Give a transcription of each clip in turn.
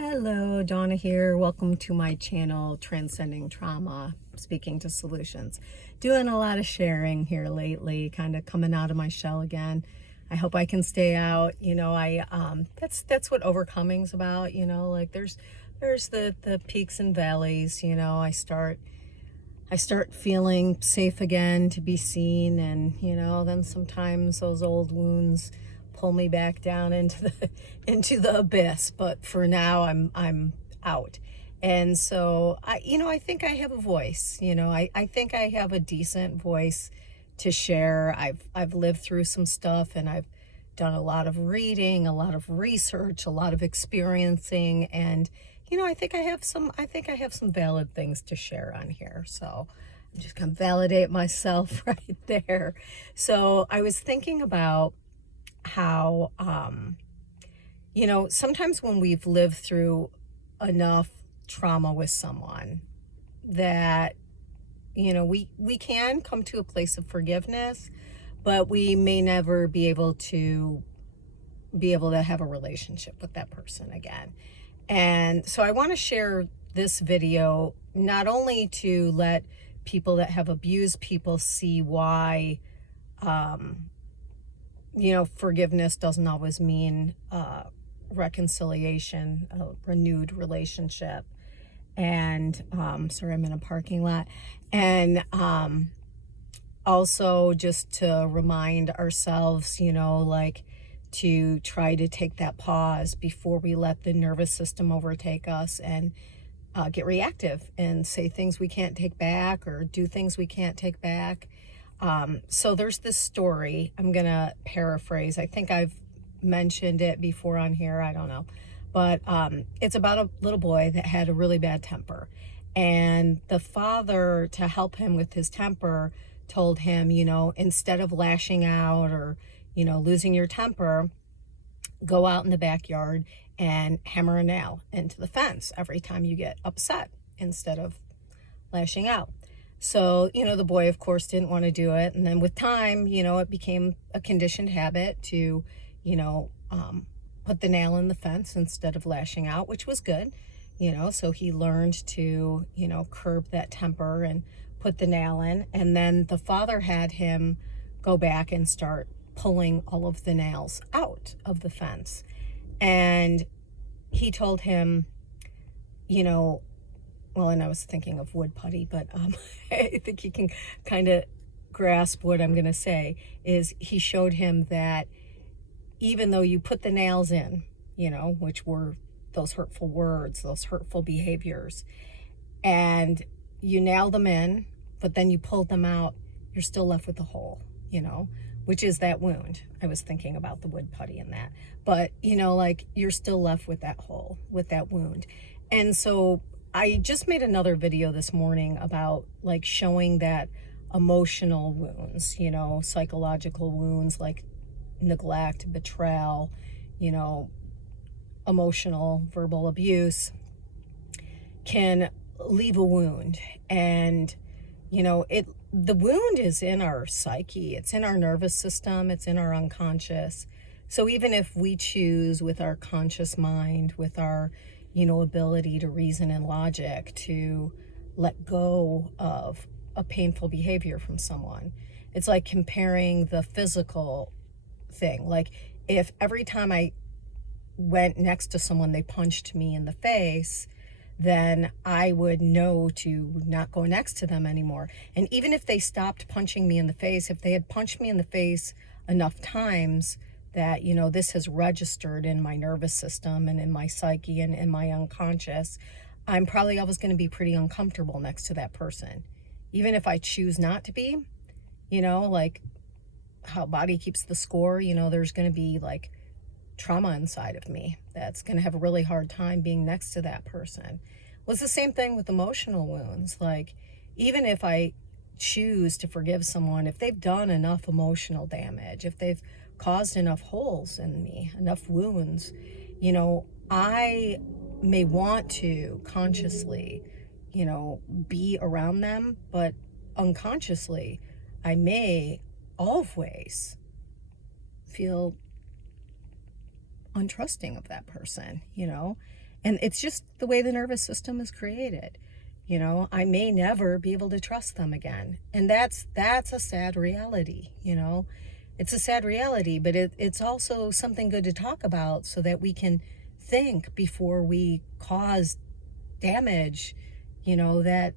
Hello, Donna here. Welcome to my channel, Transcending Trauma, Speaking to Solutions. Doing a lot of sharing here lately, kind of coming out of my shell again. I hope I can stay out. That's what overcoming's about, like there's the peaks and valleys, I start feeling safe again, to be seen, and then sometimes those old wounds pull me back down into the abyss. But for now, I'm out. And so I think I have a voice. I think I have a decent voice to share. I've lived through some stuff, and I've done a lot of reading, a lot of research, a lot of experiencing, and I think I have some valid things to share on here. So I'm just gonna validate myself right there. So I was thinking about how sometimes when we've lived through enough trauma with someone that we can come to a place of forgiveness, but we may never be able to have a relationship with that person again. And so I want to share this video not only to let people that have abused people see why forgiveness doesn't always mean reconciliation, a renewed relationship. And sorry, I'm in a parking lot. And also just to remind ourselves, to try to take that pause before we let the nervous system overtake us and get reactive and say things we can't take back or do things we can't take back. So there's this story. I'm going to paraphrase. I think I've mentioned it before on here. I don't know. But it's about a little boy that had a really bad temper. And the father, to help him with his temper, told him, instead of lashing out or losing your temper, go out in the backyard and hammer a nail into the fence every time you get upset instead of lashing out. So, the boy, of course, didn't want to do it. And then with time, it became a conditioned habit to, put the nail in the fence instead of lashing out, which was good, so he learned to, curb that temper and put the nail in. And then the father had him go back and start pulling all of the nails out of the fence. And he told him, well, and I was thinking of wood putty, but I think you can kind of grasp what I'm going to say. Is he showed him that even though you put the nails in, which were those hurtful words, those hurtful behaviors, and you nailed them in, but then you pulled them out, you're still left with a hole, which is that wound. I was thinking about the wood putty in that. But, you're still left with that hole, with that wound. And so I just made another video this morning about showing that emotional wounds, psychological wounds like neglect, betrayal, emotional, verbal abuse can leave a wound. And, the wound is in our psyche, it's in our nervous system, it's in our unconscious. So even if we choose with our conscious mind, with our, ability to reason and logic, to let go of a painful behavior from someone, it's like comparing the physical thing. Like if every time I went next to someone, they punched me in the face, then I would know to not go next to them anymore. And even if they stopped punching me in the face, if they had punched me in the face enough times that, this has registered in my nervous system and in my psyche and in my unconscious, I'm probably always going to be pretty uncomfortable next to that person. Even if I choose not to be, like how body keeps the score, there's going to be trauma inside of me that's going to have a really hard time being next to that person. Well, it's the same thing with emotional wounds. Even if I choose to forgive someone, if they've done enough emotional damage, if they've caused enough holes in me, enough wounds, I may want to consciously, be around them, but unconsciously, I may always feel untrusting of that person, And it's just the way the nervous system is created. You know, I may never be able to trust them again. And that's a sad reality, you know. It's a sad reality, but it's also something good to talk about so that we can think before we cause damage, you know, that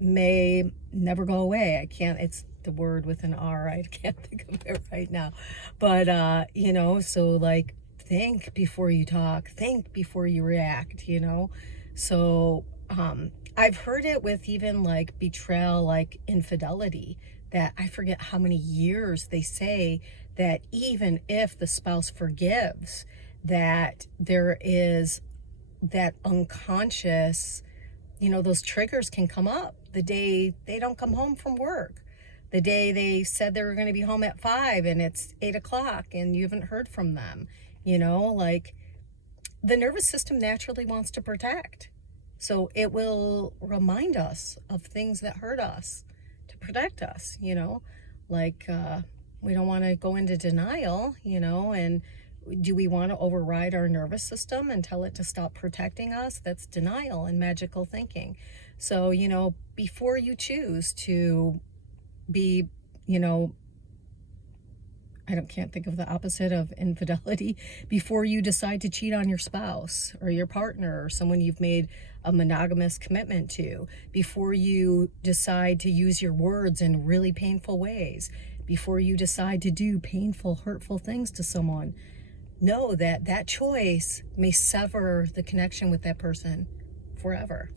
may never go away. I can't, it's the word with an R. I can't think of it right now. But, you know, so like think before you talk, think before you react, you know? So, I've heard it with even like betrayal, like infidelity, that I forget how many years they say that even if the spouse forgives, that there is that unconscious, you know, those triggers can come up the day they don't come home from work, the day they said they were going to be home at 5 and it's 8 o'clock and you haven't heard from them. You know, like the nervous system naturally wants to protect. So it will remind us of things that hurt us to protect us, you know, like we don't want to go into denial, you know, and do we want to override our nervous system and tell it to stop protecting us? That's denial and magical thinking. So, you know, before you choose to be, you know, can't think of the opposite of infidelity, before you decide to cheat on your spouse or your partner or someone you've made a monogamous commitment to, before you decide to use your words in really painful ways, before you decide to do painful, hurtful things to someone, know that that choice may sever the connection with that person forever.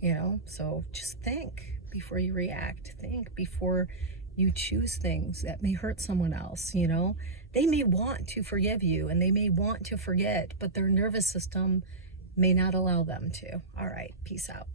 You know, so just think before you react. Think before you choose things that may hurt someone else, you know. They may want to forgive you and they may want to forget, but their nervous system may not allow them to. All right, peace out.